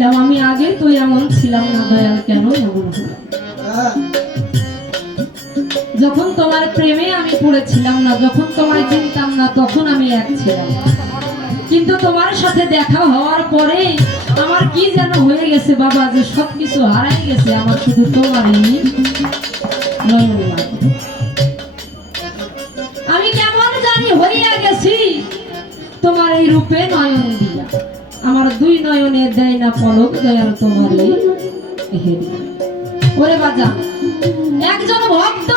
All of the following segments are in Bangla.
বলেছিলাম আমি আগে তো এমন ছিলাম না দয়াল, কেন এমন হলাম? যখন তোমার প্রেমে আমি পড়েছিলাম না, যখন তোমায় চিনতাম না, তখন আমি এক ছিলাম। কিন্তু তোমার সাথে দেখা হওয়ার পরে আমার কি যেন হয়ে গেছে বাবা, যে সবকিছু হারাই গেছে, আমার শুধু তোমারই নয়ন লাগে। আমি কেমন জানি হইয়া গেছি তোমার এই রূপে নয়ন দিয়া, আমার দুই নয়নে দেয় না পলক দয়াল তোমারই হেরি। ওরে বাজা, একজন ভক্ত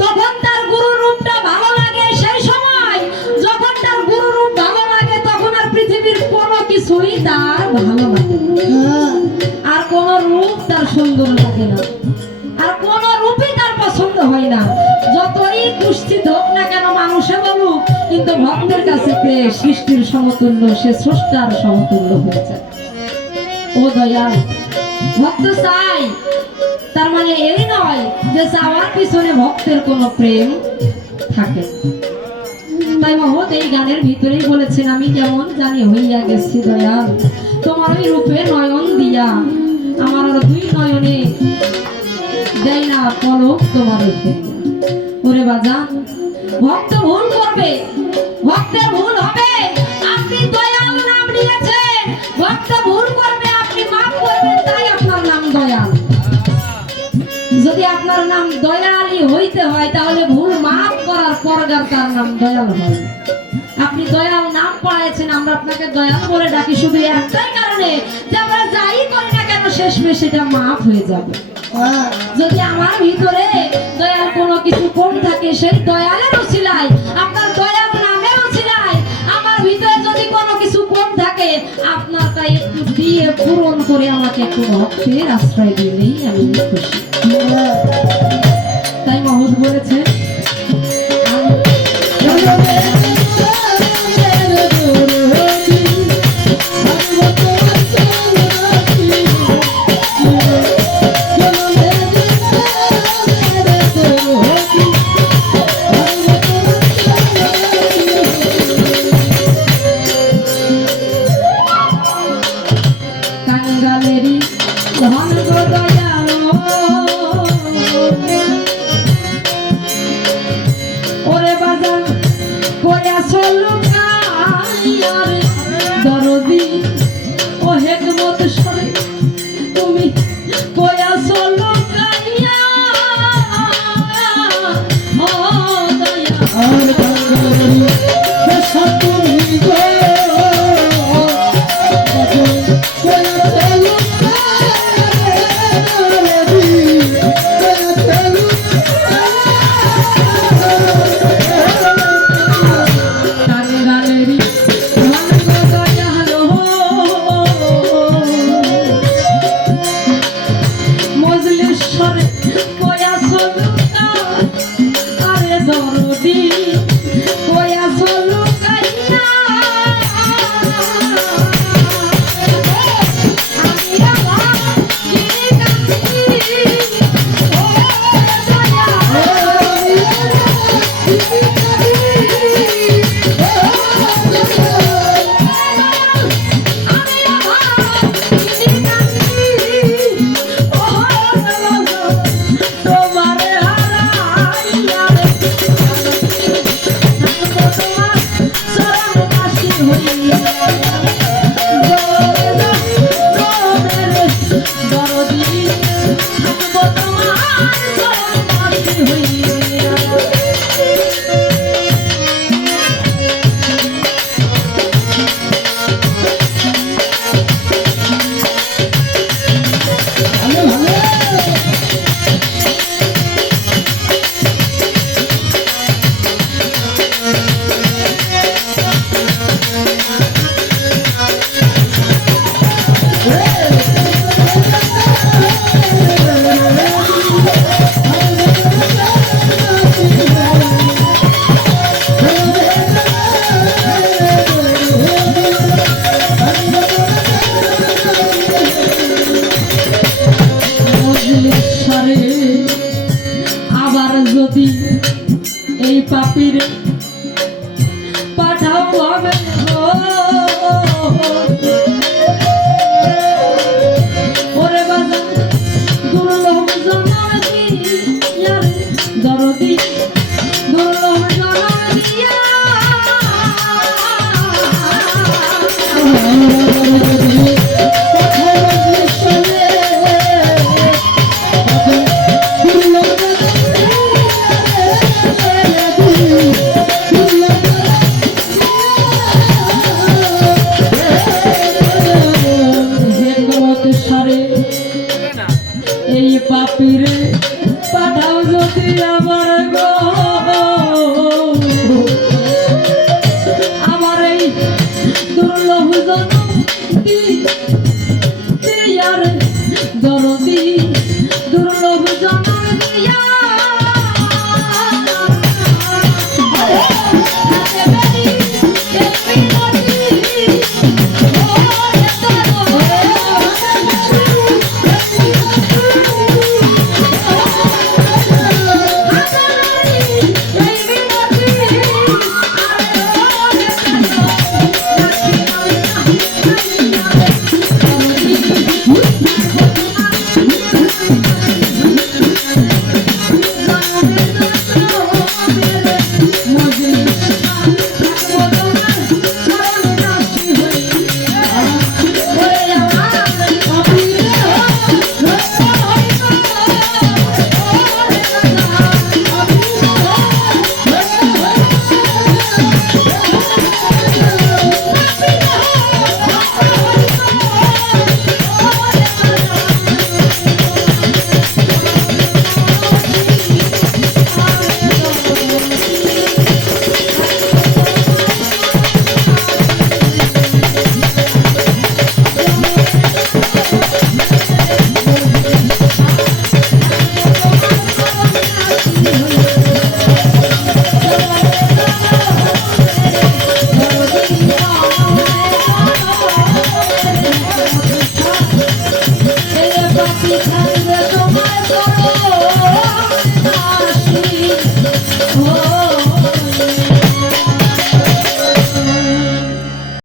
তখন তার গুরু রূপটা ভালো লাগে, সেই সময় যখন তার গুরু রূপ ভালো লাগে তখন আর পৃথিবীর কোনো কিছুই তার ভালো লাগে না, আর কোন রূপ তার সুন্দর লাগে না, আর কোন রূপই তার পছন্দ হয় না। যতই কুষ্ঠিত হোক না কেন মানুষে বলুক, কিন্তু ভক্তের কাছে সৃষ্টির সমতুল্য, সে স্রষ্টার সমতুল্য হয়ে যায়। ও দয়াল, ভক্ত চাই তার মানে এই নয় যে চাওয়ার পিছনে ভক্তের কোনো প্রেম থাকে। তাই মহৎ এই গানের ভিতরেই বলেছেন, আমি কেমন জানি হইয়া গেছি দয়াল তোমার ওই রূপে নয়ন দিয়া, আমার আর দুই নয়নে দেয় না পলক তোমার। ওরে বাজা, ভক্ত ভুল করবে, ভক্তের ভুল হবে, আপনি দয়াল নাম নিয়েছেন, ভক্ত ভুল করবে, আপনি মাফ করবেন, তাই আপনার নাম দয়াল। যদি আপনার নাম দয়ালই হইতে হয় তাহলে ভুল মাফ করার পরগার তার নাম দয়াল হয়। আপনি দয়াল নাম পড়াইছেন, আমরা আপনাকে দয়াল বলে ডাকি শুধু একটাই কারণে যে আমরা যাই করি না কেন শেষমেশ সেটা মাফ হয়ে যাবে। যদি আমার ভিতরে দয়াল কোনো কিছু কম থাকে, সেই দয়ালের উছিলায়, আপনার দয়াল নামের উছিলায় আমার ভিতরে যদি কোনো কিছু কম থাকে, আপনারটা একটু দিয়ে পূরণ করে আমাকে একটু ভক্তের আশ্রয় দিলেই আমি খুশি। তাই মহৎ বলেছে, কাঙ্গালেরই ধন গো দয়াল, ওরে বাজান কয়া চলুক দরদি ও হেকমত